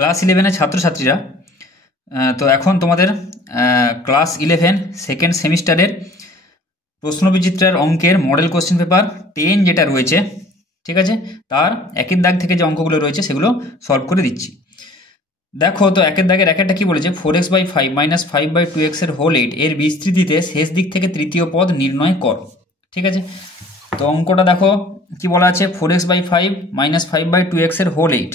Class 11-এর ছাত্রছাত্রীরা, তো এখন তোমাদের ক্লাস 11 সেকেন্ড সেমিস্টারের প্রশ্নবিচিত্রার অঙ্কের মডেল কোশ্চেন পেপার 10 যেটা রয়েছে, ঠিক আছে, তার একের দাগ থেকে যে অঙ্কগুলো রয়েছে সেগুলো সলভ করে দিচ্ছি। দেখো তো একের দাগের একটা কি বলেছে, 4x/5 - 5/2x এর হোল 8 এর বিস্তৃতিতে শেষ দিক থেকে তৃতীয় পদ নির্ণয় কর। ঠিক আছে, তো অঙ্কটা দেখো কি বলা আছে, 4x/5 - 5/2x এর হোল 8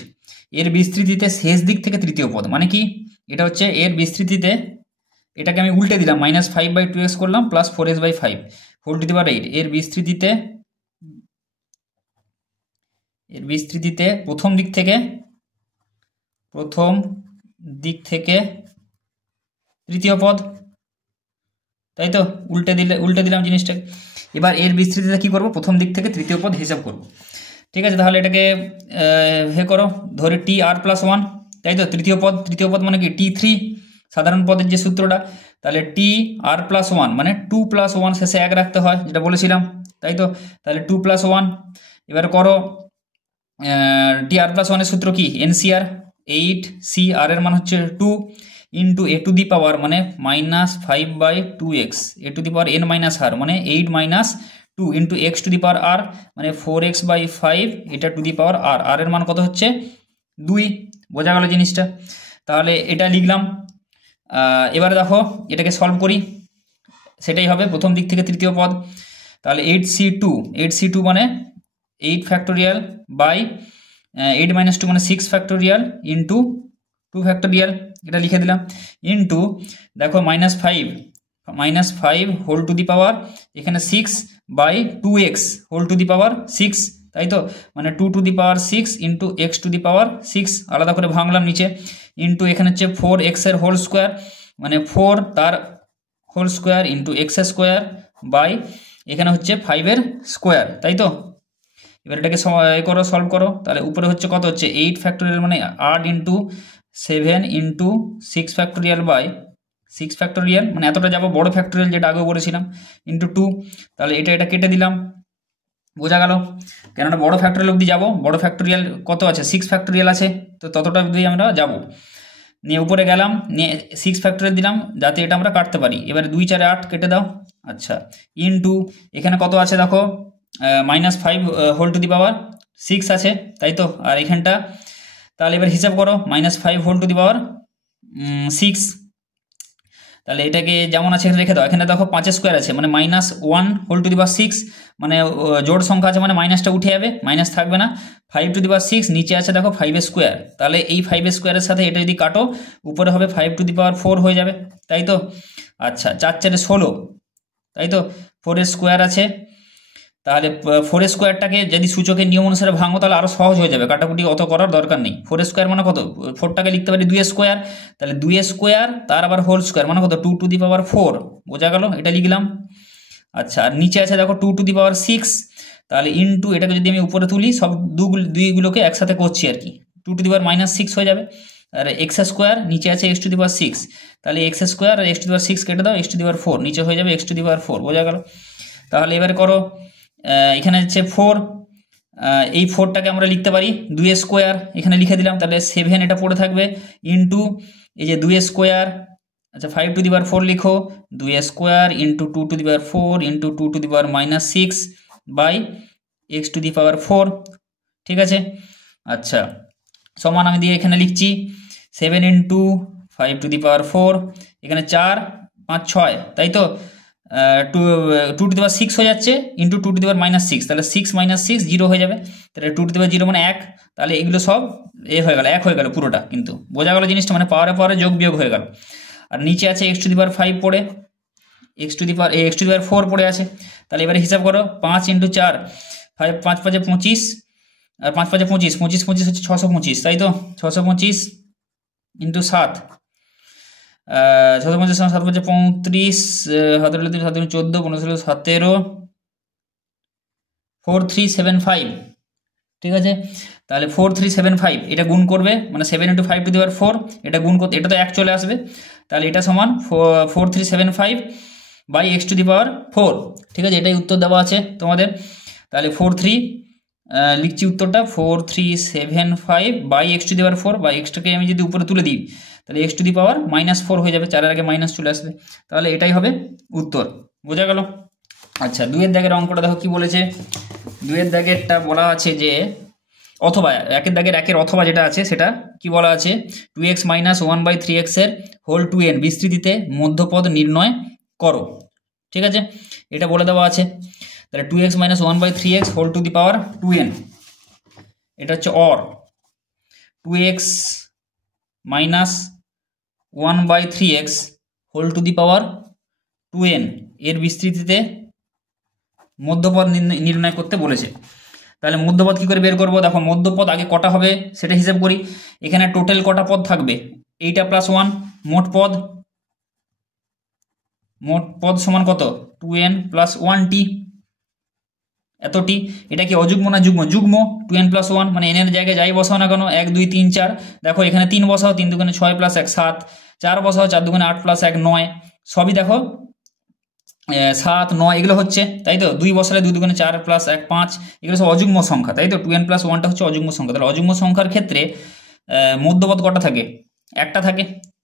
এর বিস্তৃতিতে শেষ দিক থেকে তৃতীয় পদ, মানে কি, এটা হচ্ছে এর বিস্তৃতিতে, এটাকে আমি উল্টে দিলাম, -5/2x করলাম plus 4x/5 whole to the power 8 এর বিস্তৃতিতে প্রথম দিক থেকে তৃতীয় পদ, তাই তো, উল্টে দিলাম জিনিসটা। এবার এর বিস্তৃতিতে কি করব, প্রথম দিক থেকে তৃতীয় পদ হিসাব করব। ঠিক আছে, তাহলে এটাকে করো, ধরে TR+1, তাই তো, তৃতীয় পদ মানে কি T3, সাধারণ পদের যে সূত্রটা, তাহলে TR+1 মানে 2 + 1 শেষে 1 রাখতে হয়, যেটা বলেছিলাম, তাই তো, তাহলে 2 + 1। এবার করো TR+1 এর সূত্র কি, NCR 8CR এর মান হচ্ছে 2 ইন্টু a টু দি পাওয়ার মানে -5/2x a two the power n - r মানে 8 - 2 into x to the power r মানে 4x/5 এটা টু দি পাওয়ার r এর মান কত হচ্ছে 2। বোঝা গেল জিনিসটা, তাহলে এটা লিখলাম। এবারে দেখো এটাকে সলভ করি, সেটাই হবে প্রথম দিক থেকে তৃতীয় পদ, তাহলে 8c2 মানে 8 ফ্যাক্টোরিয়াল বাই 8 - 2 মানে 6 ফ্যাক্টোরিয়াল ইন্টু 2 ফ্যাক্টোরিয়াল, এটা লিখে দিলাম, ইন্টু দেখো -5 হোল টু দি পাওয়ার এখানে 6/2x whole to the power 6, তাই তো, মানে 2 to the power 6 into x to the power 6, আলাদা করে ভাঙলাম নিচে, ইন্টু এখানে হচ্ছে 4x এর হোল স্কোয়ার মানে 4 তার whole square into x square by এখানে হচ্ছে 5 এর স্কোয়ার, তাই তো। এবার এটাকে সলভ করো, তাহলে উপরে হচ্ছে কত হচ্ছে 8 ফ্যাক্টোরিয়াল মানে 8 into 7 into 6 factorial by 6 factorial মানে এতটা যাবো বড় ফ্যাক্টোরিয়াল যেটা আগেও করেছিলাম ইন্টু 2, তাহলে এটা কেটে দিলাম। বোঝা গেল, কেননা বড় ফ্যাক্টোরিয়াল অবধি যাবো, বড় ফ্যাক্টোরিয়াল কত আছে 6 ফ্যাক্টোরিয়াল আছে, তো ততটা অবধি আমরা যাবো, নিয়ে উপরে গেলাম, নিয়ে 6 ফ্যাক্টোরিয়াল দিলাম যাতে এটা আমরা কাটতে পারি। এবারে 2 4 8 কেটে দাও, আচ্ছা, ইন্টু এখানে কত আছে দেখো -5 হোল টু দি পাওয়ার 6 আছে, তাই তো, আর এখানটা তাহলে এবার হিসাব করো -5 হোল টু দি পাওয়ার 6, তাহলে এটাকে যেমন আছে এখানে রেখে দাও, এখানে দেখো 5 স্কোয়ার আছে মানে -1 হোল টু দি পাওয়ার 6 মানে জোড় সংখ্যা আছে মানে মাইনাসটা উঠে যাবে, মাইনাস থাকবে না, 5 টু দি পাওয়ার 6 নিচে আছে দেখো 5 স্কোয়ার, তাহলে এই 5 স্কোয়ারের সাথে এটা যদি কাটো উপরে হবে 5 টু দি পাওয়ার 4 হয়ে যাবে, তাই তো। আচ্ছা, 4 4 16, তাই তো, 4 এর স্কোয়ার আছে, তাহলে 4 স্কোয়ারটাকে যদি সূচকের নিয়ম অনুসারে ভাঙো তাহলে আরো সহজ হয়ে যাবে, কাটাকুটি অত করার দরকার নেই। 4 স্কোয়ার মানে কত, 4টাকে লিখতে পারি 2 স্কোয়ার, তাহলে 2 স্কোয়ার তার আবার হোল স্কোয়ার মানে কত 2 টু দি পাওয়ার 4, বোঝা গেল, এটা লিখলাম। আচ্ছা, আর নিচে আছে দেখো 2 টু দি পাওয়ার 6, তাহলে ইন্টু এটাকে যদি আমি উপরে তুলি সব দুইগুলোকে একসাথে করছি আর কি, 2 টু দি পাওয়ার -6 হয়ে যাবে, আর এক্স স্কোয়ার নিচে আছে x টু দি পাওয়ার 6, তাহলে x স্কোয়ার আর x টু দি পাওয়ার 6 কেটে দাও, x টু দি পাওয়ার 4 নিচে হয়ে যাবে x টু দি পাওয়ার 4, বোঝা গেল। তাহলে এবারে করো, এখানে হচ্ছে 4, এই 4টাকে আমরা লিখতে পারি 2 স্কোয়ার, এখানে লিখে দিলাম, তাহলে 7 এটা পড়ে থাকবে ইন্টু এই যে 2 স্কোয়ার, আচ্ছা 5 টু দি পাওয়ার 4 লিখো, 2 square into 2 to the power 4 into 2 to the power -6 by x to the power 4, ঠিক আছে। আচ্ছা, সমান আমি দিয়ে এখানে লিখছি 7 ইন্টু 5 টু দি পাওয়ার 4, এখানে 4 5 6, তাই তো, 2 টু দি পাওয়ার 6 হয়ে যাচ্ছে ইন্টু 2 টু দি পাওয়ার -6, তাহলে 6 - 6 0 হয়ে যাবে, তাহলে 2 টু দি পাওয়ার 0 মানে 1, তাহলে এগুলো সব হয়ে গেল, 1 হয়ে গেল পুরোটা, কিন্তু বোঝা গেল জিনিসটা, মানে পাওয়ারে যোগ বিয়োগ হয়ে গেল। আর নিচে আছে x টু দি পাওয়ার 5 পড়ে, x টু দি পাওয়ার 4 পড়ে আছে, তাহলে এবারে হিসাব করো 5 ইন্টু 4 5 5 5 25 আর 5 5 25 25 25 হচ্ছে 625, তাই তো, 625 ইন্টু 7, 625 7 5 35 17 14 15 17 4375, ঠিক আছে। তাহলে 4375 এটা গুণ করবে মানে 7 ইন্টু 5 টু দি পাওয়ার 4, এটা গুণ করতে এটা তো 1 চলে আসবে, তাহলে এটা সমান 4375 by x to the power 4, ঠিক আছে, এটাই উত্তর দেওয়া আছে তোমাদের। তাহলে 43 লিখছি উত্তরটা 4375 by x two the power 4, বা এক্সটাকে আমি যদি উপরে তুলে দিই তাহলে এক্স টু দি পাওয়ার -4 হয়ে যাবে, 4-এর আগে মাইনাস চলে আসবে, তাহলে এটাই হবে উত্তর। বোঝা গেল? আচ্ছা, 2-এর দাগের অঙ্কটা দেখো কি বলেছে। 2-এর দাগেরটা বলা আছে যে অথবা, 1-এর দাগের 1-এর অথবা যেটা আছে সেটা কি বলা আছে, 2x - 1/3x এর হোল 2n বিস্তৃতিতে মধ্যপদ নির্ণয় করো। ঠিক আছে, এটা বলে দেওয়া আছে। তাহলে 2x - 1/3x whole to the power 2n, এটা হচ্ছে or 2x - 1/3x whole to the power 2n এর বিস্তৃতিতে মধ্যপদ নির্ণয় করতে বলেছে। তাহলে মধ্যপদ কি করে বের করব? দেখো, মধ্যপদ আগে কটা হবে সেটা হিসাব করি। এখানে টোটাল কটা পদ থাকবে? এইটা প্লাস 1, মোট পদ সমান কত? 2n প্লাস 1t, এতটি। এটা কি অযুগ্ম না যুগ্ম? যুগ্ম। 2n প্লাস 1 মানে n এর জায়গায় যাই বসাও না কেন, 1 2 3 4, দেখো এখানে 3 বসাও, 3 দুগুণে 6 প্লাস 1 7, 4 বসাও, 4 দুগুণে 8 প্লাস 1 9, সবই দেখো 7 9 এগুলো হচ্ছে, তাই তো। 2 বসালে 2 দুগুণে 4 প্লাস 1 5, এগুলো সব অযুগ্ম সংখ্যা, তাই তো। 2n প্লাস 1টা হচ্ছে অযুগ্ম সংখ্যা। তাহলে অযুগ্ম সংখ্যার ক্ষেত্রে মধ্যপদ কটা থাকে? একটা থাকে।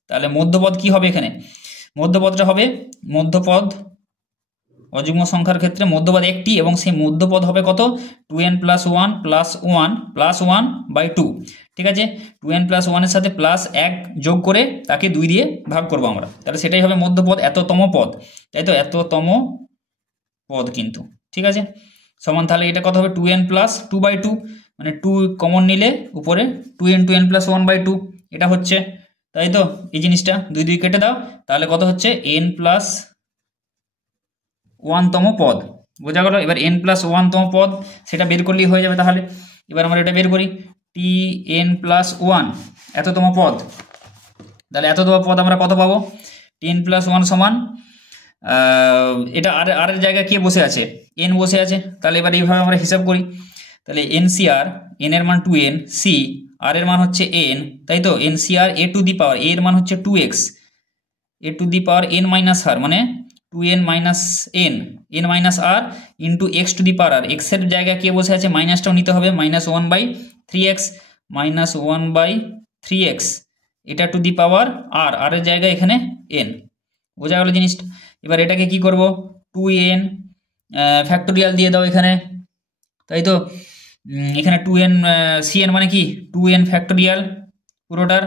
তাহলে মধ্যপদ কি হবে এখানে? মধ্যপদটা হবে, মধ্যপদ অযুগ্ম সংখ্যার ক্ষেত্রে মধ্যপদ একটি, এবং সেই মধ্যপদ হবে কত? 2n plus 1 plus 1 plus 1/2। ঠিক আছে, 2n প্লাস 1-এর সাথে প্লাস 1 যোগ করে তাকে 2 দিয়ে ভাগ করবো আমরা, তাহলে সেটাই হবে মধ্যপদ, এততম পদ, তাই তো, এততম পদ কিন্তু। ঠিক আছে, সমান, তাহলে এটা কত হবে? 2n প্লাস 2/2, মানে 2 কমন নিলে উপরে 2n প্লাস 1/2 এটা হচ্ছে, তাই তো। এই জিনিসটা 2 2 কেটে দাও, তাহলে কত হচ্ছে? n প্লাস 1তম পদ। বোঝা গেল? এবার n প্লাস 1তম পদ সেটা বের করলেই হয়ে যাবে। তাহলে এবার আমরা এটা বের করি, tn প্লাস 1 এততম পদ। তাহলে এততম পদ আমরা কত পাবো? tn প্লাস 1 সমান, এটা আর এর জায়গায় কে বসে আছে? n বসে আছে। তাহলে এবার এইভাবে আমরা হিসাব করি। তাহলে NCR, n এর মান 2n, c r এর মান হচ্ছে n, তাই তো। NCR a two the power, a এর মান হচ্ছে 2x, a two the power n minus r, মানে 2n minus n minus r into x two the power r, x এর জায়গায় কে বসে আছে? মাইনাসটাও নিতে হবে, -1/3x, -1/3x, এটা two the power r, r এর জায়গায় এখানে n। বোঝা গেল জিনিসটা? এবার এটাকে কি করব? 2n ফ্যাক্টোরিয়াল দিয়ে দাও এখানে, তাই তো। এখানে 2n cn মানে কি? 2n ফ্যাক্টোরিয়াল পুরোটার,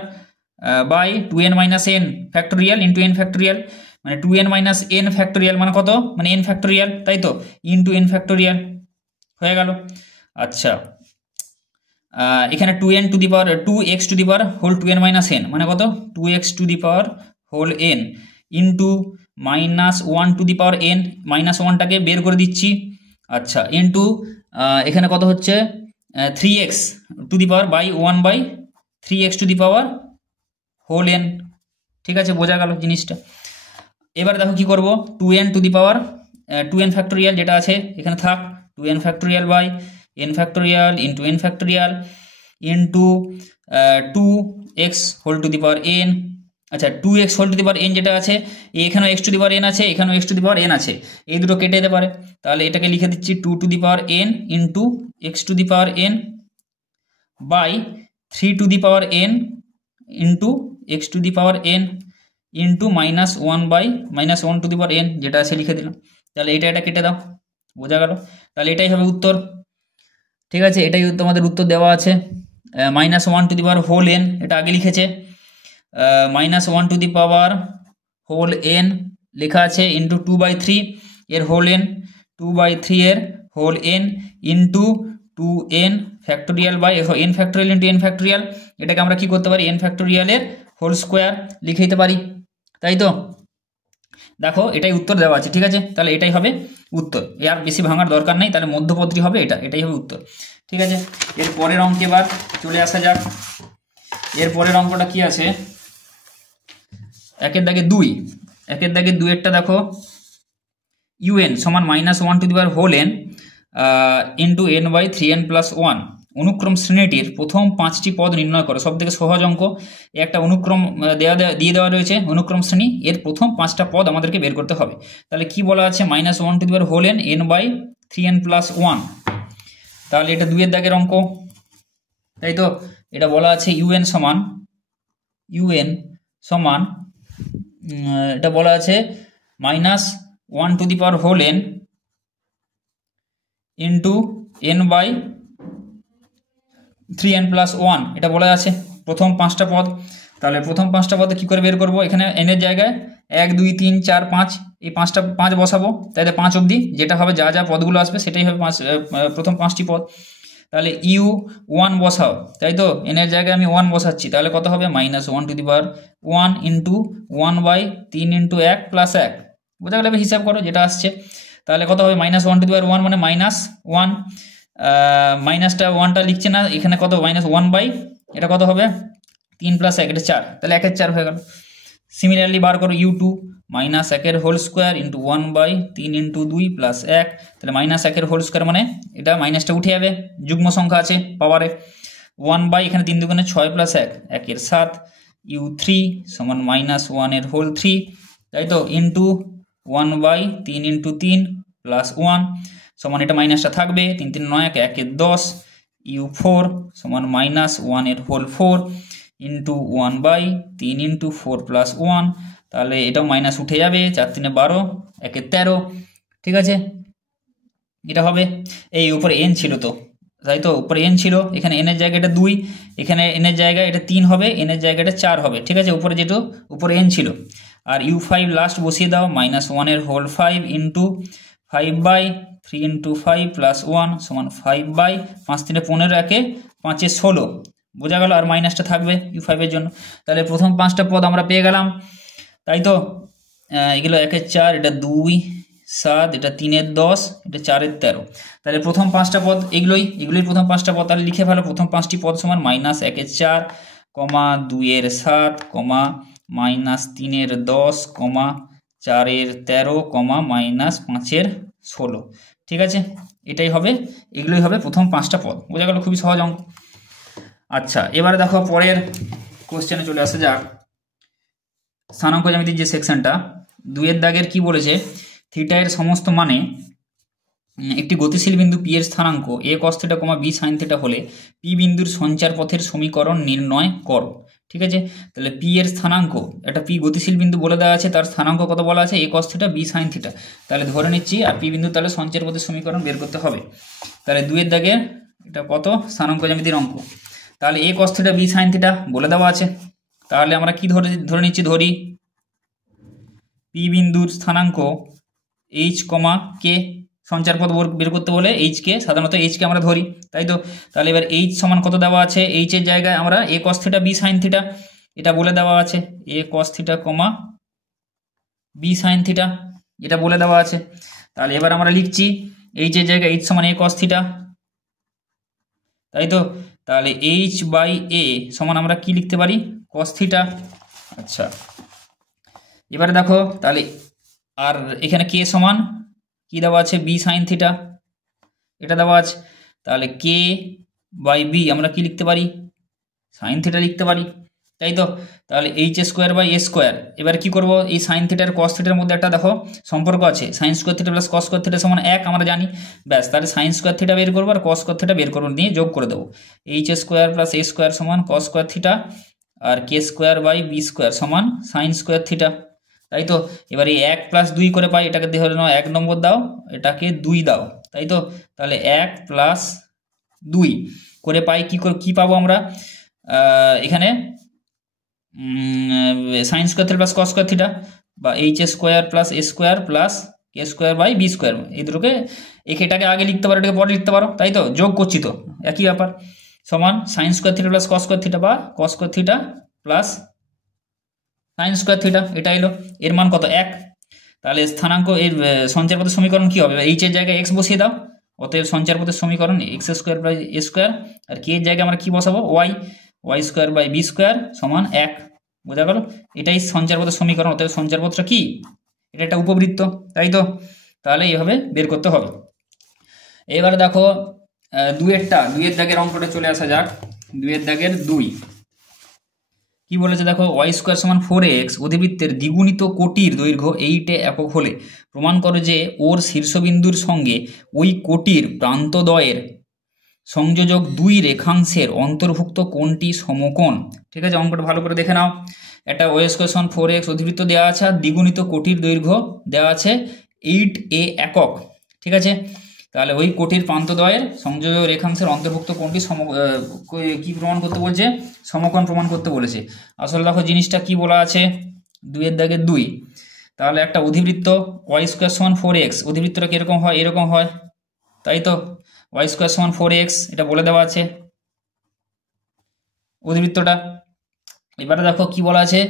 by 2n minus n factorial into n factorial, মানে 2n মাইনাস n ফ্যাক্টোরিয়াল মানে কত? মানে n ফ্যাক্টোরিয়াল, তাই তো, ইন্টু n ফ্যাক্টোরিয়াল হয়ে গেল। আচ্ছা, এখানে 2n to the power 2x to the power whole 2n minus n মানে কত? 2x to the power whole n into -1 to the power n, -1টাকে বের করে দিচ্ছি। আচ্ছা, ইন্টু এখানে কত হচ্ছে? 3x to the power by 1/3x to the power whole n। ঠিক আছে, বোঝা গেল জিনিসটা? এবার দেখো কি করব, 2n to the power 2n factorial যেটা আছে এখানে থাক, 2n factorial by n factorial into n factorial into 2x whole to the power n। আচ্ছা, 2x whole to the power n যেটা আছে, এখানেও x to the power n আছে, এখানেও x to the power n আছে, এই দুটো কেটে যেতে পারে। তাহলে এটাকে লিখে দিচ্ছি 2 to the power n into x to the power n by 3 to the power n into x to the power n into -1 to the power n যেটা আছে লিখে দিলাম। তাহলে এটা কেটে দাও। বোঝা গেল? তাহলে এটাই হবে উত্তর। ঠিক আছে, এটাই তোমাদের উত্তর দেওয়া আছে। -1 to the power whole n এটা আগে লিখেছে, -1 to the power whole n লেখা আছে ইন্টু 2/3 এর হোল n, 2/3 এর whole n into 2n factorial by n factorial into n factorial, এটাকে আমরা কি করতে পারি? n ফ্যাক্টোরিয়ালের হোল স্কোয়ার লিখে দিতে পারি, তাই তো। দেখো এটাই উত্তর দেওয়া আছে। ঠিক আছে, তাহলে এটাই হবে উত্তর, আর বেশি ভাঙার দরকার নেই। তাহলে মধ্যপদটি হবে এটাই হবে উত্তর। ঠিক আছে, এর পরের অঙ্কে এবার চলে আসা যাক। এর পরের অঙ্কটা কি আছে? 1-এর দাগে 2, 1-এর দাগে 2-এরটা দেখো, un সমান -1 to the power whole n into n/3n plus 1 অনুক্রম শ্রেণীটির প্রথম 5টি পদ নির্ণয় করো। সব থেকে সহজ অঙ্ক, একটা অনুক্রম দিয়ে দেওয়া রয়েছে, অনুক্রম শ্রেণী, এর প্রথম 5টা পদ আমাদেরকে বের করতে হবে। তাহলে কি বলা আছে? -1 to the power whole n n/3n plus 1, তাহলে এটা 2 এর দাগের অঙ্ক, তাই তো। এটা বলা আছে ইউএন সমান এটা বলা আছে -1 to the power whole n into n by 3n plus 1, এটা বলা আছে প্রথম 5টা পদ। তাহলে প্রথম 5টা পদে কী করে বের করবো? এখানে n এর জায়গায় 1 2 3 4 5 এই 5 বসাবো, তাই 5 অবধি যেটা হবে, যা যা পদগুলো আসবে সেটাই হবে প্রথম 5টি পদ। তাহলে u1 বসাও, তাই তো, n এর জায়গায় আমি 1 বসাচ্ছি, তাহলে কত হবে? -1 to the power 1 into 1 by 3 into 1 plus 1, বোঝা গেলে হিসাব করো যেটা আসছে। তাহলে কত হবে? -1 টু দি পাওয়ার 1 মানে -1, মাইনাসটা 1টা লিখছে না এখানে, কত? -1 বাই এটা কত হবে? 3 প্লাস 1, এটা 4, তাহলে 1 এর 4 হয়ে গেল। সিমিলারলি বার করো u2 -1 এর whole square into 1 by 3 into 2 plus 1, তাহলে -1 এর হোল স্কোয়ার মানে এটা মাইনাসটা উঠে যাবে, যুগ্ম সংখ্যা আছে পাওয়ারে। 1 বাই এখানে 3 দুগুণে 6 প্লাস 1 1 এর 7, u3 সমান -1 এর হোল 3, তাই তো, ইন্টু 1 বাই 3 ইন্টু 3 প্লাস 1 সমান এটা মাইনাসটা থাকবে, 3 3 9 1 এর 10, u4 সমান -1 এর whole 4 into 1 by 3 into 4 plus 1, তাহলে এটাও মাইনাস উঠে যাবে, 4 3 12 1 এর 13, ঠিক আছে, এটা হবে। এই উপরে n ছিল তো, তাই তো, উপরে n ছিল, এখানে n এর জায়গায় এটা 2, এখানে n এর জায়গায় এটা 3 হবে, n এর জায়গায় এটা 4 হবে, ঠিক আছে, উপরে যেটা উপরে n ছিল। আর u5 লাস্ট বসিয়ে দাও, -1 এর whole 5 into 5 by 3 into 5 plus 1 সমান 5 বাই 5 3 15 1 5 16, বোঝা গেল। আর মাইনাসটা থাকবে u5 এর জন্য। তাহলে প্রথম 5টা পদ আমরা পেয়ে গেলাম, তাই তো। এগুলো 1 এর 4, এটা 2 7, এটা 3 এর 10, এটা 4 এর 13, তাহলে প্রথম 5টা পদ এগুলোই প্রথম 5টা পদ। তাহলে লিখে ফেলো প্রথম 5টি পদ সমান -1 এর 4, 2 এর 7, -3 এর 10, 4 এর 13, -5 এর 16, ঠিক আছে, এটাই হবে, এগুলোই হবে প্রথম 5টা পদ, বোঝা গেল, খুবই সহজ অঙ্ক। আচ্ছা, এবারে দেখো পরের কোশ্চেনে চলে আসা যাক। স্থানাঙ্ক জ্যামিতির যে সেকশনটা, 2 এর দাগের কি বলেছে? থিটা এর সমস্ত মানে একটি গতিশীল বিন্দু পি এর স্থানাঙ্ক a cos θ, b sin θ হলে পি বিন্দুর সঞ্চার পথের সমীকরণ নির্ণয় করো, ঠিক আছে। তাহলে পি এর স্থানাঙ্ক, একটা পি গতিশীল বিন্দু বলে দেওয়া আছে, তার স্থানাঙ্ক কত বলা আছে? a cos θ, b sin θ, তাহলে ধরে নিচ্ছি, আর পি বিন্দু তাহলে সঞ্চার পথের সমীকরণ বের করতে হবে। তাহলে 2 এর দাগের এটা কত? স্থানাঙ্ক জ্যামিতির অঙ্ক। তাহলে a cos θ, b sin θ বলে দেওয়া আছে, তাহলে আমরা কি ধরে নিচ্ছি? ধরি পি বিন্দুর স্থানাঙ্ক h, k, সঞ্চার পথ বের করতে বলে h কে, সাধারণত h কে আমরা ধরি, তাই তো। তাহলে এবার h সমান কত দেওয়া আছে? h এর জায়গায় আমরা a cos θ, b sin θ এটা বলে দেওয়া আছে, a cos θ, b sin θ এটা বলে দেওয়া আছে। তাহলে এবার আমরা লিখছি h এর জায়গায় h সমান a cos θ, তাই তো। তাহলে h বাই a সমান আমরা কি লিখতে পারি? cos θ। আচ্ছা, এবারে দেখো, তাহলে আর এখানে কে সমান কি দেওয়া আছে? b sin θ এটা দেওয়া আছে, তাহলে k বাই b আমরা কি লিখতে পারি? sin θ লিখতে পারি, তাই তো। তাহলে h square by a square, এবার কি করব? এই sin θ আর cos θ এর মধ্যে একটা দেখো সম্পর্ক আছে, sin square θ plus cos square θ সমান 1 আমরা জানি, ব্যাস, তাহলে sin স্কোয়ার θ বের করবো আর cos স্কোয়ার θ বের করবো, নিয়ে যোগ করে দেবো। h square plus a square সমান cos স্কোয়ার θ, আর k square by b square সমান sin স্কোয়ার θ, তাই তো। এবার এই 1 প্লাস 2 করে পাই, এটাকে ধরে নাও 1 নম্বর দাও, এটাকে 2 দাও, তাই তো। তাহলে 1 প্লাস 2 করে পাই, কি পাবো আমরা? এখানে sine square theta plus cos square theta, বা H square plus A square plus K square by B square, এই দুটোকে এটাকে আগে লিখতে পারো, এটাকে পরে লিখতে পারো, তাই তো, যোগ করছি তো, একই ব্যাপার, সমান sine square theta plus cos square theta বা cos square theta plus sine square theta, এটা এলো, এর মান কত? 1। তাহলে স্থানাঙ্ক এর সঞ্চার পথের সমীকরণ কি হবে? এইচ এর জায়গায় এক্স বসিয়ে দাও, অতএব সঞ্চার পথের সমীকরণ X square by A square, আর কে এর জায়গায় আমরা কি বসাবো? Y square by B square সমান 1, বোঝা গেল, এটাই সঞ্চার পথের সমীকরণ। অতএব সঞ্চার পথটা কি? এটা একটা উপবৃত্ত, তাই তো। তাহলে এইভাবে বের করতে হবে। এবারে দেখো 2 এর দাগের অঙ্কটা চলে আসা যাক। 2 এর দাগের 2 কি বলেছে দেখো, ওয়াই স্কোয়ার সমান 4x অধিবৃত্তের দ্বিগুণিত কোটির দৈর্ঘ্য 8 একক হলে প্রমাণ করো যে ওর শীর্ষবিন্দুর সঙ্গে ওই কোটির প্রান্তদ্বয়ের সংযোজক দুই রেখাংশের অন্তর্ভুক্ত কোণটি সমকোণ। ঠিক আছে, অঙ্কটা ভালো করে দেখে নাও। একটা ওয়ে স্কয়ার সমান 4x অধিবৃত্ত দেওয়া আছে, আর দ্বিগুণিত কোটির দৈর্ঘ্য দেওয়া আছে 8a একক। ঠিক আছে, তাহলে ওই কোটির প্রান্তদ্বয়ের সংযোজক রেখাংশের অন্তর্ভুক্ত কোণটি কি প্রমাণ করতে বলছে? সমকোণ প্রমাণ করতে বলেছে। আসলে দেখো জিনিসটা কি বলা আছে, 2 দাগের 2। তাহলে একটা অধিবৃত্ত ওয়াই স্কয়ার সমান 4x, অধিবৃত্তটা কিরকম হয়? এরকম হয়, তাই তো। ওয়াই স্কয়ার সমান 4x এটা বলে দেওয়া আছে অধিবৃত্তটা। এবারে দেখো কি বলা আছে,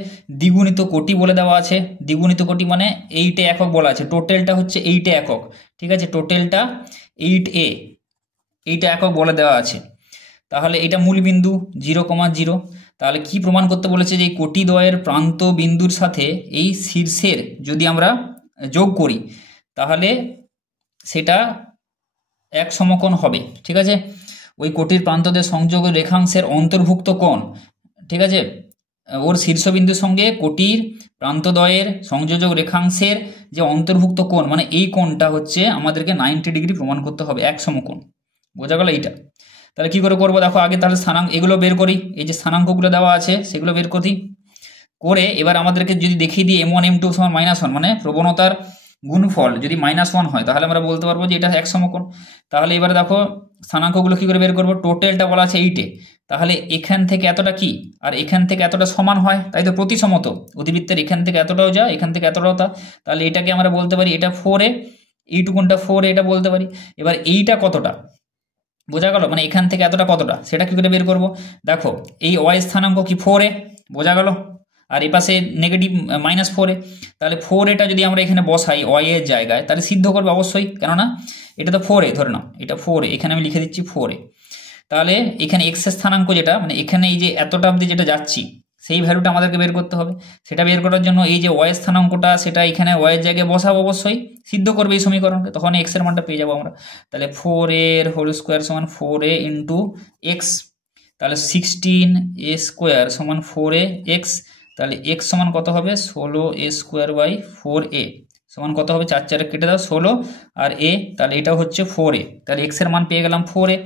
দ্বিগুণিত কোটি বলে দেওয়া আছে। দ্বিগুণিত কোটি মানে 8a একক বলা আছে, টোটালটা হচ্ছে 8a একক। ঠিক আছে, টোটালটা 8a, এইটা একক বলে দেওয়া আছে। তাহলে এটা মূল বিন্দু 0,0। তাহলে কি প্রমাণ করতে বলেছে? যে এই কোটি দ্বয়ের প্রান্ত বিন্দুর সাথে এই শীর্ষের যদি আমরা যোগ করি তাহলে সেটা এক সমকোণ হবে। ঠিক আছে, ওই কোটির প্রান্তদের সংযোগ রেখাংশের অন্তর্ভুক্ত কোণ। ঠিক আছে, ওর শীর্ষবিন্দুর সঙ্গে কোটির প্রান্তদ্বয়ের সংযোজক রেখাংশের যে অন্তর্ভুক্ত কোণ, মানে এই কোণটা হচ্ছে আমাদেরকে 90 ডিগ্রি প্রমাণ করতে হবে, এক সমকোণ। বোঝা গেল এইটা? তাহলে কি করে করবো দেখো, আগে তাহলে স্থানাঙ্ক এগুলো বের করি। এই যে স্থানাঙ্কগুলো দেওয়া আছে সেগুলো বের করি করে এবার আমাদেরকে যদি দেখিয়ে দিই m1 m2 সমান -1, মানে প্রবণতার গুণফল যদি -1 হয় তাহলে আমরা বলতে পারবো যে এটা এক সমকোণ। তাহলে এবারে দেখো স্থানাঙ্কগুলো কি করে বের করবো, টোটালটা বলা আছে 8, তাহলে এখান থেকে এতটা কি আর এখান থেকে এতটা সমান হয়, তাই তো, প্রতিসমত। অধিবৃত্তের এখান থেকে এতটাও যা, এখান থেকে এতটাও তা। তাহলে এটাকে আমরা বলতে পারি এটা 4a, এইটুকুনটা 4a, এটা বলতে পারি। এবার এইটা কতটা, বোঝা গেল? মানে এখান থেকে এতটা কতটা, সেটা কি করে বের করব? দেখো এই ওয়াই স্থানাঙ্ক কি 4a, বোঝা গেল, আর এই পাশে নেগেটিভ -4a। তাহলে 4a যদি আমরা এখানে বসাই ওয়াই এর জায়গায় তাহলে সিদ্ধ করবে অবশ্যই, কেননা এটা তো 4a, ধরে নাও এটা 4a, এখানে আমি লিখে দিচ্ছি 4a। তাহলে এখানে এক্স এর স্থানাঙ্ক যেটা, মানে এখানে এই যে এতটা অবধি যেটা যাচ্ছি সেই ভ্যালুটা আমাদেরকে বের করতে হবে। সেটা বের করার জন্য এই যে ওয়াই স্থানাঙ্কটা সেটা এখানে ওয়াই এর জায়গায় বসাবো, অবশ্যই সিদ্ধ করবে এই সমীকরণকে, তখন এক্স এর মানটা পেয়ে যাবো আমরা। তাহলে 4a এর হোল স্কোয়ার সমান 4a ইন্টু এক্স, তাহলে 16a স্কোয়ার সমান 4a এক্স। তাহলে এক্স সমান কত হবে, 16a স্কোয়ার বাই 4a সমান কত হবে, 4 4 কেটে দাও 16, আর a, তাহলে এটা হচ্ছে 4a। তাহলে এক্স এর মান পেয়ে গেলাম 4a।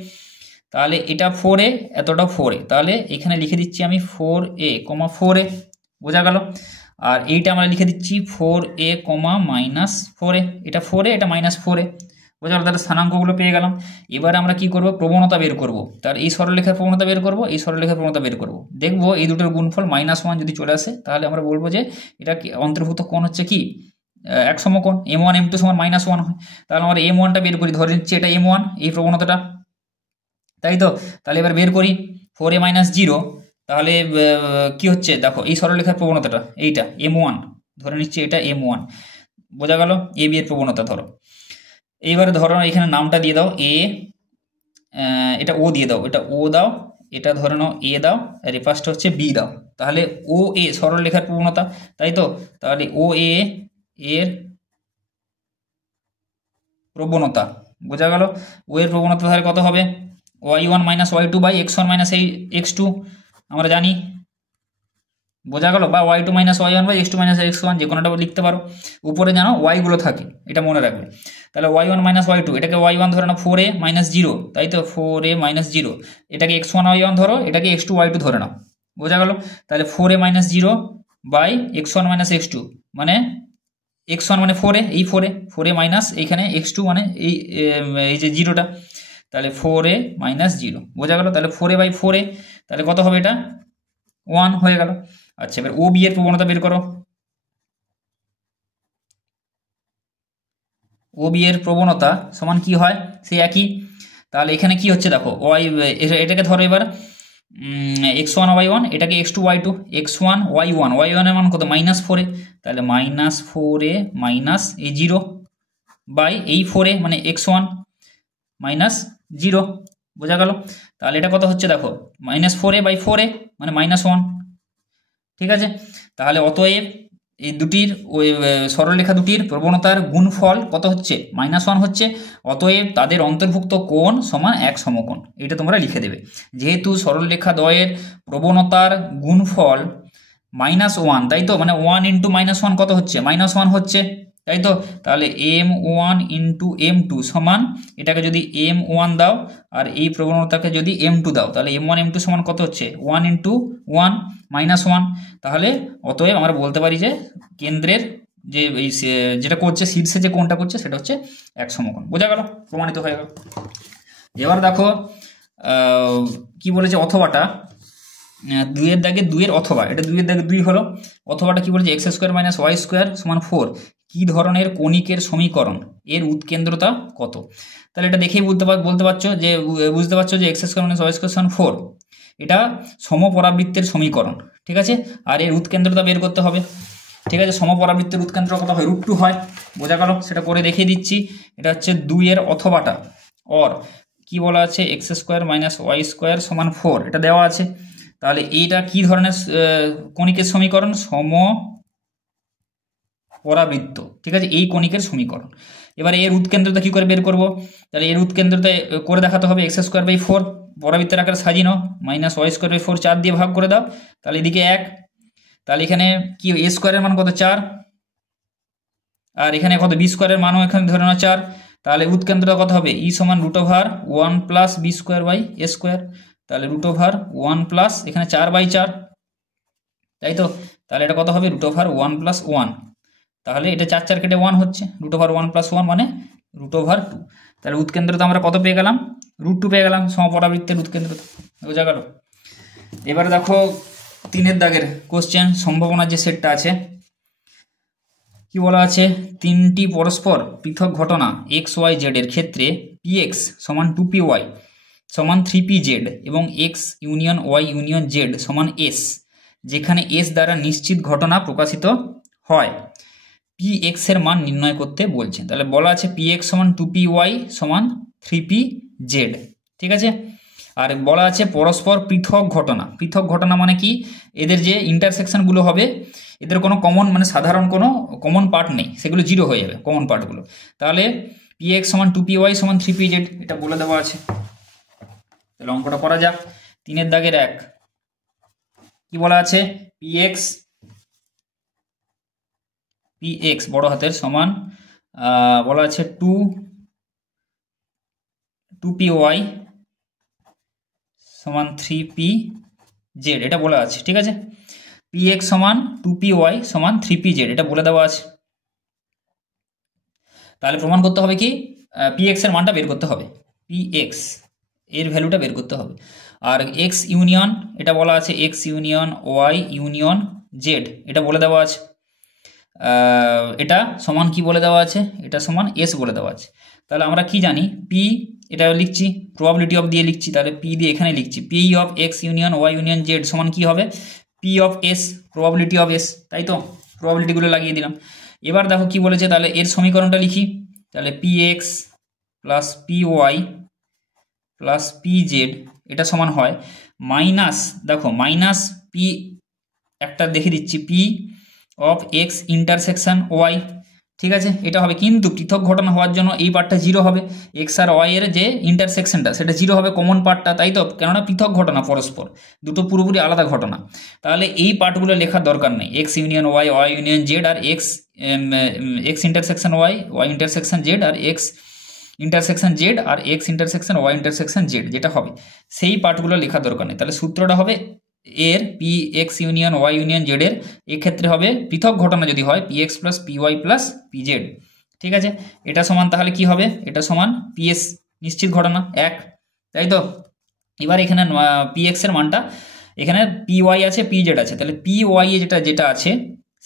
তাহলে এটা 4a, এতটা 4a, তাহলে এখানে লিখে দিচ্ছি আমি 4a, 4a, বোঝা গেল। আর এইটা আমরা লিখে দিচ্ছি 4a, -4a, এটা 4a, এটা -4a, বোঝা গেল। তাহলে স্থানাঙ্কগুলো পেয়ে গেলাম। এবার আমরা কি করব, প্রবণতা বের করব। তাহলে এই সরলরেখার প্রবণতা বের করব, এই সরলরেখার প্রবণতা বের করব। দেখবো এই দুটোর গুণফল -1 যদি চলে আসে তাহলে আমরা বলবো যে এটা অন্তর্ভুক্ত কোণ হচ্ছে কি, এক সমকোণ। m1 m2 সমান -1 হয়। তাহলে আমরা m1টা বের করি, ধরে নিচ্ছি এটা m1, এই প্রবণতাটা, তাই তো। তাহলে এবার বের করি 4a - 0, তাহলে কি হচ্ছে দেখো এই সরলরেখার প্রবণতাটা এইটা m1, ধরে নিচ্ছি এটা m1, বোঝা গেল। এ বি এর প্রবণতা ধরো, এইবারে ধরো এখানে নামটা দিয়ে দাও এ, এটা ও দিয়ে দাও, এটা ও দাও, এটা ধরে নাও এ দাও, আর এই পাশটা হচ্ছে বি দাও। তাহলে ও এ সরলরেখার প্রবণতা, তাই তো। তাহলে ও এ এর প্রবণতা, বোঝা গেল। ও এর প্রবণতা তাহলে কত হবে, y1 - y2 by x1 - x2 আমরা জানি, বোঝা গেল। বা y2 - y1 by x2 - x1, যে কোনোটা লিখতে পারো। উপরে জানো y গুলো থাকে, এটা মনে রাখবে। তাহলে y1 - y2, এটাকে y1 ধরে নাও 4a - 0, তাই তো, 4a - 0, এটাকে x1 y1 ধরো, এটাকে x2 y2 ধরে নাও, বোঝা গেল। তাহলে 4a - 0 বাই x1 - x2, মানে x1 মানে 4a, এই 4a মাইনাস এইখানে x2 মানে এই যে 0টা, তাহলে 4a - 0, বোঝা গেল। তাহলে 4a বাই 4a, তাহলে কত হবে, এটা 1 হয়ে গেল। আচ্ছা, এবার ও বি এর প্রবণতা বের করো। ও বি এর প্রবণতা সমান কি হয়, সেই একই। তাহলে এখানে কি হচ্ছে দেখো, ওয়াই, এটাকে ধরো এবার x1 y1, এটাকে x2 y2, x1 y1, y1 এর মান কত, -4a, তাহলে -4a মাইনাস এই 0 বাই এই 4a মানে x1 - 0, বোঝা গেল। তাহলে এটা কত হচ্ছে দেখো, -4a বাই 4a মানে -1, ঠিক আছে। তাহলে অতএব এই দুটির ওই সরলরেখা দুটির প্রবণতার গুণফল কত হচ্ছে, -1 হচ্ছে। অতএব তাদের অন্তর্ভুক্ত কোণ সমান এক সমকোণ, এটা তোমরা লিখে দেবে। যেহেতু সরলরেখা দ্বয়ের প্রবণতার গুণফল -1, তাই তো, মানে 1 × -1 কত হচ্ছে, -1 হচ্ছে, তাই তো। তাহলে m1 ইন্টু m2 সমান, এটাকে যদি m1 দাও আর এই প্রবণতাকে যদি m2 দাও, তাহলে m1 m2 সমান কত হচ্ছে 1 ইন্টু 1 মাইনাস 1। তাহলে অতএব আমরা বলতে পারি যে কেন্দ্রের যে এই যেটা করছে শীর্ষে যে কোণটা করছে সেটা হচ্ছে এক সমকোণ। বোঝা গেল, প্রমাণিত হয়ে গেল। এবার দেখো কি বলেছে অথবাটা, 2 এর দাগে 2 এর অথবা, এটা 2 এর দাগে 2 হলো, অথবাটা কি বলেছে x² মাইনাস y স্কোয়ার সমান 4 কি ধরনের কণিকের সমীকরণ, এর উৎকেন্দ্রতা কত। তাহলে এটা দেখেই বলতে পারছো যে বুঝতে পারছো যে x² মাইনাস y স্কোয়ার সমান 4 এটা সমপরাবৃত্তের সমীকরণ, ঠিক আছে। আর এর উৎকেন্দ্রতা বের করতে হবে, ঠিক আছে। সমপরাবৃত্তের উৎকেন্দ্র কত হয়, √2 হয়। বোঝা গেল, সেটা করে দেখিয়ে দিচ্ছি। এটা হচ্ছে 2 এর অথবাটা, অর কি বলা আছে x² মাইনাস y স্কোয়ার সমান 4 এটা দেওয়া আছে। তাহলে এইটা কি ধরনের কণিকের সমীকরণ, সমপরাবৃত্ত, ঠিক আছে, এই কণিকের সমীকরণ। এবার এর উৎকেন্দ্রতা কি করে বের করব, তাহলে এর উৎকেন্দ্রতা করে দেখাতে হবে x²/4 পরাবৃত্তের আকারে সাজিয়ে নাও, মাইনাস y²/4 4 দিয়ে ভাগ করে দাও, তাহলে এদিকে 1, তাহলে এখানে কি a স্কোয়ারের মান কত 4, আর এখানে কত b স্কোয়ারের মানও এখানে ধরে নাও 4, তাহলে উৎকেন্দ্রতা কত হবে e সমান √1 plus b square by a square, তাহলে √1 প্লাস এখানে 4/4, তাই তো। তাহলে এটা কত হবে √1 প্লাস 1, তাহলে এটা 4 4 কেটে 1 হচ্ছে, √1 প্লাস 1 মানে √2। তাহলে উৎকেন্দ্রতা আমরা কত পেয়ে গেলাম, √2 পেয়ে গেলাম, সমপরাবৃত্তের উৎকেন্দ্রতা। বোঝা গেল। এবারে দেখো 3 এর দাগের কোশ্চেন, সম্ভাবনার যে সেটটা আছে কি বলা আছে, 3টি পরস্পর পৃথক ঘটনা x y z এর ক্ষেত্রে px সমান 2py সমান 3pz এবং x union y union z সমান s, যেখানে s দ্বারা নিশ্চিত ঘটনা প্রকাশিত হয়, px এর মান নির্ণয় করতে বলছেন। তাহলে বলা আছে px সমান 2py সমান 3pz, ঠিক আছে। আর বলা আছে পরস্পর পৃথক ঘটনা, পৃথক ঘটনা মানে কি, এদের যে ইন্টারসেকশনগুলো হবে এদের কোনো কমন মানে সাধারণ কোনো কমন পার্ট নেই, সেগুলো 0 হয়ে যাবে কমন পার্টগুলো। তাহলে px সমান 2py সমান 3pz এটা বলে দেওয়া আছে। তাহলে অঙ্কটা করা যাক। 3 এর দাগের 1 কি বলা আছে, px বড় হাতের সমান বলা আছে 2py সমান 3pz এটা বলা আছে, ঠিক আছে। px সমান 2py সমান 3pz এটা বলে দেওয়া আছে। তাহলে প্রমাণ করতে হবে কি, px এর মানটা বের করতে হবে, px এর ভ্যালুটা বের করতে হবে। আর x ইউনিয়ন এটা বলা আছে x union y union z এটা বলে দেওয়া আছে, এটা সমান কি বলে দেওয়া আছে, এটা সমান s বলে দেওয়া আছে। তাহলে আমরা কি জানি, p এটা লিখছি প্রবাবিলিটি অফ দিয়ে লিখছি, তাহলে p দিয়ে এখানে লিখছি p of x union y union z সমান কি হবে p of s probability of s, তাই তো। প্রবাবিলিটিগুলো লাগিয়ে দিলাম। এবার দেখো কি বলেছে, তাহলে এর সমীকরণটা লিখি, তাহলে px plus py plus pz এটা সমান হয় মাইনাস, দেখো মাইনাস p একটা দেখে দিচ্ছি p of x intersection y, ঠিক আছে, এটা হবে। কিন্তু পৃথক ঘটনা হওয়ার জন্য এই পার্টটা 0 হবে, x আর y এর যে ইন্টারসেকশনটা সেটা 0 হবে কমন পার্টটা, তাই তো, কেননা পৃথক ঘটনা পরস্পর, দুটো পুরোপুরি আলাদা ঘটনা। তাহলে এই পার্টগুলো লেখার দরকার নেই, x union y y union z আর x intersection y y intersection z আর x ইন্টারসেকশন z আর x intersection y intersection z যেটা হবে সেই পার্টগুলো লেখার দরকার নেই। তাহলে সূত্রটা হবে এর px union y union z এর এক্ষেত্রে হবে পৃথক ঘটনা যদি হয় px plus py plus pz, ঠিক আছে। এটা সমান তাহলে কি হবে, এটা সমান ps নিশ্চিত ঘটনা 1, তাই তো। এবার এখানে px এর মানটা, এখানে py আছে pz আছে, তাহলে py এ যেটা আছে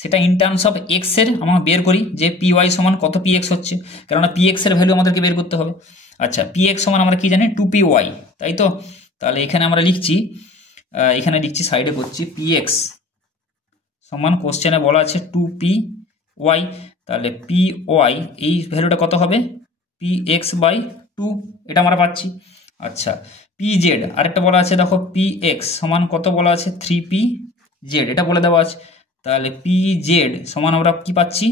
সেটা ইন টার্মস অফ x এর আমরা বের করি যে py সমান কত px হচ্ছে, কেননা px এর ভ্যালু আমাদেরকে বের করতে হবে। আচ্ছা, px সমান আমরা কি জানি 2py, তাই তো। তাহলে এখানে আমরা লিখছি, এখানে লিখছি সাইডে করছি px সমান কোশ্চেনে বলা আছে 2py, তাহলে py এই ভ্যালুটা কত হবে px/2 এটা আমরা পাচ্ছি। আচ্ছা, pz আরেকটা বলা আছে, দেখো px সমান কত বলা আছে 3pz এটা বলে দেওয়া আছে। তাহলে pz সমান আমরা কি পাচ্ছি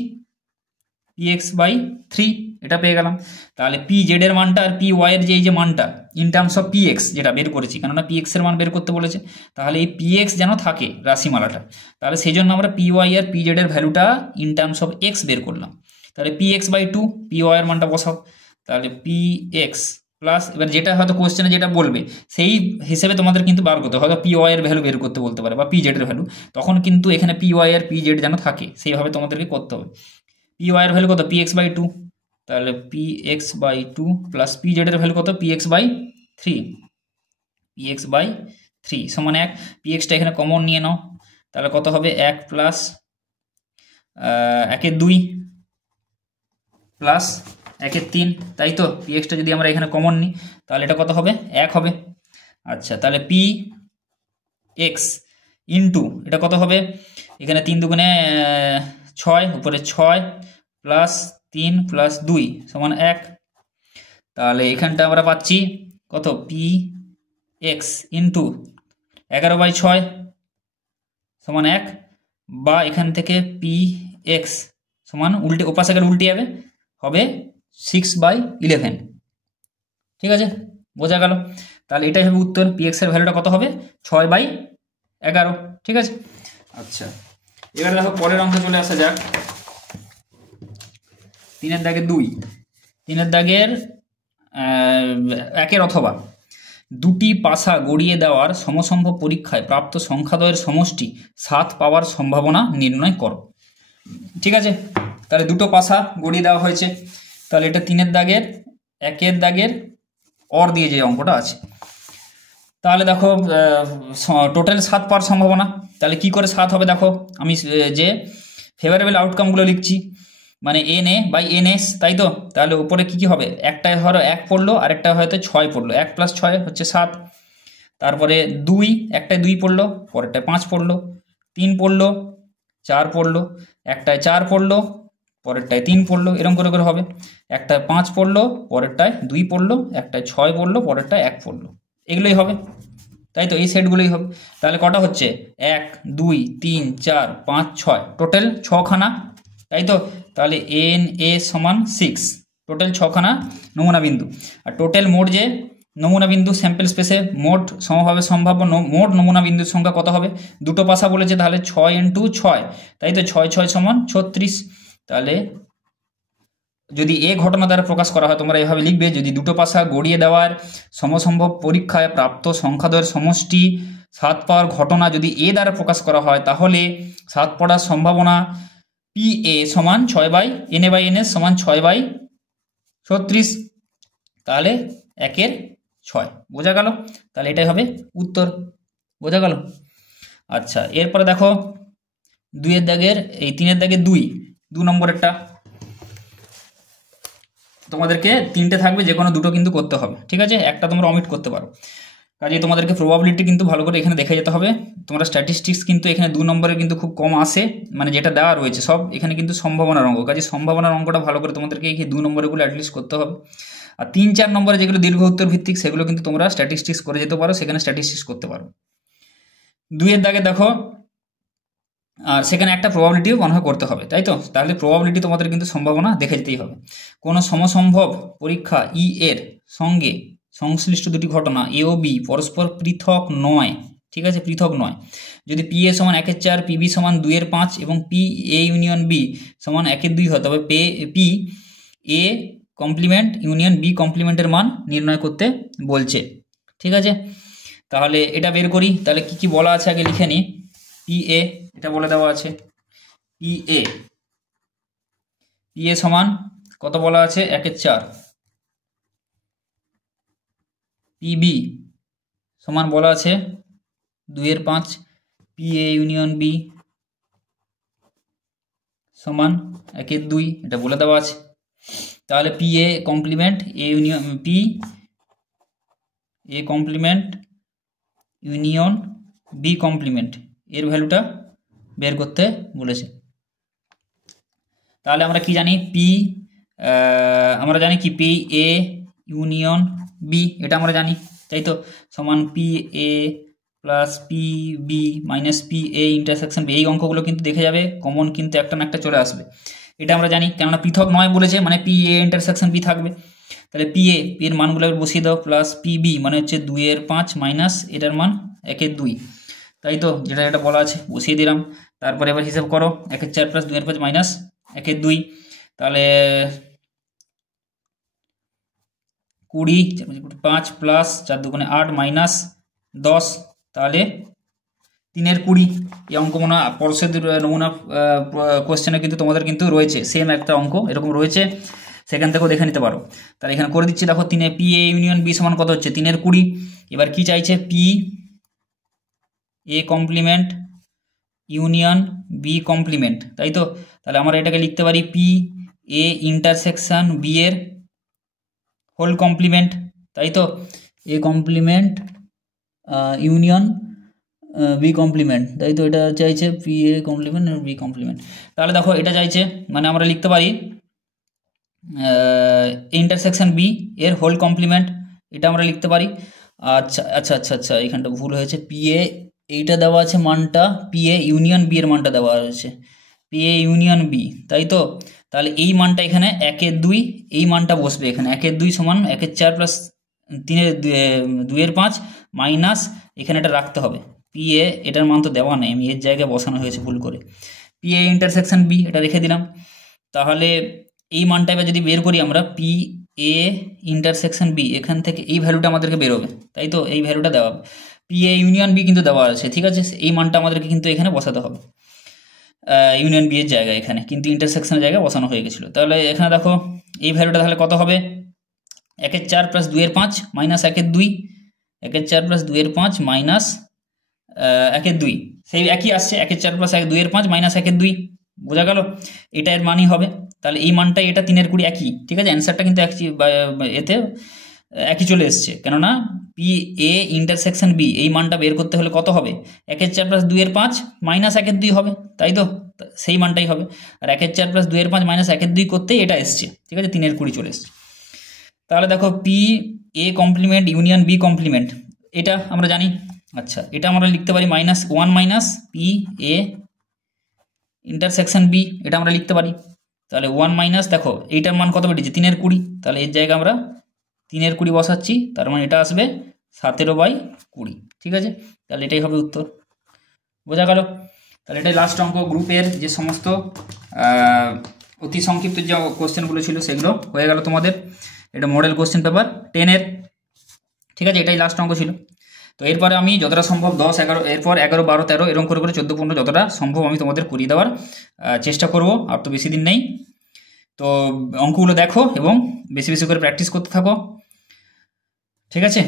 px/3 এটা পেয়ে গেলাম। তাহলে pz এর মানটা আর py এর যে এই যে মানটা ইন টার্মস অফ px যেটা বের করেছি, কেননা px এর মান বের করতে বলেছে, তাহলে এই px যেন থাকে রাশিমালাটা, তাহলে সেই জন্য আমরা py আর pz এর ভ্যালুটা ইন টার্মস অফ x বের করলাম। তাহলে P X by two P ওয়াইয়ের মানটা বসাও, তাহলে পি এক্স প্লাস, এবার যেটা হয়তো কোয়েশ্চেনে যেটা বলবে সেই হিসেবে তোমাদের কিন্তু বার করতে হবে, হয়তো পি ওয়াই এর ভ্যালু বের করতে বলতে পারে বা পি জেড এর ভ্যালু, তখন কিন্তু এখানে পি ওয়াই আর পি জেড যেন থাকে সেইভাবে তোমাদেরকে করতে হবে। পি ওয়াই এর ভ্যালু কত, পি এক্স বাই টু, তাহলে P X by two plus P Z এর ভ্যালু কত, P X by three, P X by three সমান 1, পি এক্সটা এখানে কমন নিয়ে নাও, তাহলে কত হবে 1 প্লাস 1 এর 2 প্লাস 1 এর 3, তাই তো। পি এক্সটা যদি আমরা এখানে কমন নিই তাহলে এটা কত হবে 1 হবে। আচ্ছা, তাহলে পি এক্স ইন্টু এটা কত হবে, এখানে 3 দুগুণে 6, উপরে 6 প্লাস 3 প্লাস 2 সমান 1, তাহলে এখানটা আমরা পাচ্ছি কত, পি এক্স ইন্টু 11/6 সমান 1, বা এখান থেকে পি এক্স সমান উল্টে ওপাশে গেলে উল্টে যাবে, হবে 6/11। ঠিক আছে, বোঝা গেল। তাহলে এটাই হবে উত্তর, পি এক্স এর ভ্যালুটা কত হবে 6/11। ঠিক আছে। আচ্ছা, এবারে দেখো পরের অঙ্কে চলে আসা যাক। 3-এর দাগের 2, 3-এর দাগের 1-এর অথবা দুটি পাশা গড়িয়ে দেওয়ার সমসম্ভব পরীক্ষায় প্রাপ্ত সংখ্যাদ্বয়ের সমষ্টি 7 পাওয়ার সম্ভাবনা নির্ণয় করো। ঠিক আছে, তাহলে দুটো পাশা গড়িয়ে দেওয়া হয়েছে, তাহলে এটা 3-এর দাগের 1-এর দাগের অর দিয়ে যে অঙ্কটা আছে, তাহলে দেখো টোটাল 7 পাওয়ার সম্ভাবনা, তাহলে কি করে 7 হবে, দেখো আমি যে ফেভারেবল আউটকামগুলো লিখছি, মানে N A by N S, তাই তো। তাহলে উপরে কি কি হবে, একটায় ধরো 1 পড়লো, আরেকটা হয়তো 6 পড়লো, 1 + 6 হচ্ছে 7, তারপরে 2, একটায় 2 পড়লো, পরেরটায় 5 পড়লো, 3 পড়লো, 4 পড়লো, একটায় 4 পড়লো, পরেরটায় 3 পড়লো, এরকম করে করে হবে। একটায় 5 পড়লো, পরেরটায় 2 পড়লো, একটায় 6 পড়লো, পরেরটায় 1 পড়লো, এগুলোই হবে, তাই তো, এই সেটগুলোই হবে। তাহলে কটা হচ্ছে 1 2 3 4 5 6, টোটাল 6খানা, তাই তো। তাহলে এন এ সমান 6, টোটাল 6খানা নমুনা বিন্দু, আর টোটাল মোট যে নমুনা বিন্দু স্যাম্পল স্পেসে মোট সমভাবে সম্ভাব্য মোট নমুনা বিন্দুর সংখ্যা কত হবে, দুটো পাশা বলেছে, তাহলে 6 × 6, তাই তো, 6 6 সমান 36। তাহলে যদি এ ঘটনা দ্বারা প্রকাশ করা হয়, তোমরা এভাবে লিখবে, যদি দুটো পাশা গড়িয়ে দেওয়ার সমসম্ভব পরীক্ষায় প্রাপ্ত সংখ্যাদ্বয়ের সমষ্টি 7 পাওয়ার ঘটনা যদি এ দ্বারা প্রকাশ করা হয়, তাহলে 7 পড়ার সম্ভাবনা পি এ সমান 6/NA/NS সমান 6/36, তাহলে 1-এর 6, বোঝা গেল। তাহলে এটাই হবে উত্তর, বোঝা গেল। আচ্ছা, এরপরে দেখো 2-এর দাগের এই 3-এর দাগের 2 নম্বরেরটা, তোমাদেরকে 3টে থাকবে, যে কোনো দুটো কিন্তু করতে হবে। ঠিক আছে, একটা তোমরা অমিট করতে পারো, কাজে তোমাদেরকে প্রবাবিলিটি কিন্তু ভালো করে এখানে দেখে যেতে হবে। তোমরা স্ট্যাটিস্টিক্স কিন্তু এখানে 2 নম্বরে কিন্তু খুব কম আসে, মানে যেটা দেওয়া রয়েছে সব এখানে কিন্তু সম্ভাবনার অঙ্ক, কাজে সম্ভাবনার অঙ্কটা ভালো করে তোমাদেরকে এই 2 নম্বরগুলো অ্যাটলিস্ট করতে হবে। আর 3-4 নম্বরে যেগুলো দীর্ঘ উত্তর ভিত্তিক, সেগুলো কিন্তু তোমরা স্ট্যাটিস্টিক্স করে যেতে পারো, সেখানে স্ট্যাটিস্টিক্স করতে পারো। 2-এর দাগে দেখো, আর সেখানে একটা প্রবাবিলিটিও মনে হয় করতে হবে, তাই তো। তাহলে প্রবাবিলিটি তোমাদের কিন্তু সম্ভাবনা দেখে যেতেই হবে। কোনো সমসম্ভব পরীক্ষা ই এর সঙ্গে সংশ্লিষ্ট দুটি ঘটনা এ ও বি পরস্পর পৃথক নয়, ঠিক আছে, পৃথক নয়, যদি পি এ সমান 1/4, পিবি সমান 2/5 এবং পি এ ইউনিয়ন বি সমান 1/2 হয়, তবে P A complement union B কমপ্লিমেন্টের মান নির্ণয় করতে বলছে। ঠিক আছে, তাহলে এটা বের করি। তাহলে কি কি বলা আছে আগে লিখে নিই। পি এ এটা বলে দেওয়া আছে, পি এ সমান কত বলা আছে 1/4, পিবি সমান বলা আছে 2/5, পি এ ইউনিয়ন বি সমান 1/2, এটা বলে দেওয়া আছে। তাহলে P A complement A union P A complement union B complement এর ভ্যালুটা বের করতে বলেছে। তাহলে আমরা কি জানি, আমরা জানি কি পি এ ইউনিয়ন বি, এটা আমরা জানি, তাই তো, সমান P A plus P B minus P A intersection B. এই অঙ্কগুলো কিন্তু দেখে যাবে, কমন কিন্তু একটা না একটা চলে আসবে, এটা আমরা জানি, কেননা পৃথক নয় বলেছে, মানে পি এ ইন্টারসেকশন বি থাকবে। তাহলে পি এর মানগুলো বসিয়ে দাও, প্লাস পি বি মানে হচ্ছে 2/5 মাইনাস এটার মান 1/2, তাই তো, যেটা যেটা বলা আছে বসিয়ে দিলাম। তারপরে এবার হিসাব করো, 1/4 প্লাস 2/5 মাইনাস 1/2, তাহলে 20, 5 প্লাস 4 দুগুণে 8 মাইনাস 10, তাহলে 3/20। এই অঙ্ক মনে হয় পরশের নমুনা কোশ্চেনে কিন্তু তোমাদের কিন্তু রয়েছে, সেম একটা অঙ্ক এরকম রয়েছে, সেখান থেকেও দেখে নিতে পারো। তাহলে এখানে করে দিচ্ছি, দেখো 3 পি এ ইউনিয়ন বি সমান কত হচ্ছে 3/20। এবার কি চাইছে, P A complement union B complement, তাই তো। তাহলে আমরা এটাকে লিখতে পারি পি এ ইন্টারসেকশন বি এর হোল কমপ্লিমেন্ট, তাই তো। A complement union B complement, তাই তো। এটা চাইছে পি এ কমপ্লিমেন্ট আর বি কমপ্লিমেন্ট। তাহলে দেখো এটা চাইছে, মানে আমরা লিখতে পারি ইন্টারসেকশন বি এর হোল কমপ্লিমেন্ট, এটা আমরা লিখতে পারি। আচ্ছা আচ্ছা আচ্ছা আচ্ছা, এখানটা ভুল হয়েছে। পি এ এইটা দেওয়া আছে মানটা, পি এ ইউনিয়ন বি এর মানটা দেওয়া হয়েছে, পি এ ইউনিয়ন বি, তাই তো। তাহলে এই মানটা এখানে 1/2, এই মানটা বসবে এখানে 1/2 সমান 1/4 প্লাস 2/5 মাইনাস এখানে এটা রাখতে হবে পি এ, এটার মান তো দেওয়া নেই, আমি এর জায়গায় বসানো হয়েছে ভুল করে। পি এ ইন্টারসেকশন বি এটা রেখে দিলাম। তাহলে এই মানটা এবার যদি বের করি আমরা, পি এ ইন্টারসেকশন বি, এখান থেকে এই ভ্যালুটা আমাদেরকে বেরোবে, তাই তো। এই ভ্যালুটা দেওয়া, পি এ ইউনিয়ন বি কিন্তু দেওয়া আছে, ঠিক আছে। এই মানটা আমাদেরকে কিন্তু এখানে বসাতে হবে ইউনিয়ন বি এর জায়গায়, এখানে কিন্তু ইন্টারসেকশনের জায়গায় বসানো হয়ে গেছিলো। তাহলে এখানে দেখো এই ভ্যালুটা তাহলে কত হবে, 1/4 প্লাস 2/5 মাইনাস 1/2, 1/4 প্লাস 2/5 মাইনাস 1/2, সেই একই আসছে, 1/4 প্লাস 2/5 মাইনাস 1/2, বোঝা গেল। এটা এর মানই হবে। তাহলে এই মানটাই এটা 3/20 একই, ঠিক আছে। অ্যান্সারটা কিন্তু এতে একই চলে এসছে, কেননা পি এ ইন্টারসেকশন বি এই মানটা বের করতে হলে কত হবে, 1/4 প্লাস 2/5 মাইনাস 1/2 হবে, তাই তো। সেই মানটাই হবে। আর 1/4 প্লাস 2/5 মাইনাস 1/2 করতেই এটা এসছে, ঠিক আছে, 3/20 চলে এসছে। তাহলে দেখো P A complement union B complement, এটা আমরা জানি। আচ্ছা, এটা আমরা লিখতে পারি -1 minus P A intersection B, এটা আমরা লিখতে পারি। তাহলে 1 মাইনাস, দেখো এইটার মান কত বেরিয়েছে 3/20, তাহলে এর জায়গায় আমরা 3/20 বসাচ্ছি, তার মানে এটা আসবে 17/20, ঠিক আছে। তাহলে এটাই হবে উত্তর, বোঝা গেল। তাহলে এটাই লাস্ট অঙ্ক, গ্রুপের যে সমস্ত অতি সংক্ষিপ্ত যে কোশ্চেনগুলো ছিল সেগুলো হয়ে গেল তোমাদের। এটা মডেল কোশ্চেন পেপার 10-এর, ঠিক আছে। এটাই লাস্ট অঙ্ক ছিল। তো এরপরে আমি যতটা সম্ভব 10, 11, এরপর 11, 12, 13 এরকম করে 14, 15 যতটা সম্ভব আমি তোমাদের করিয়ে দেওয়ার চেষ্টা করব। আর তো বেশি দিন নেই, তো অঙ্কগুলো দেখো এবং বেশি বেশি করে প্র্যাকটিস করতে থাকো, ঠিক আছে।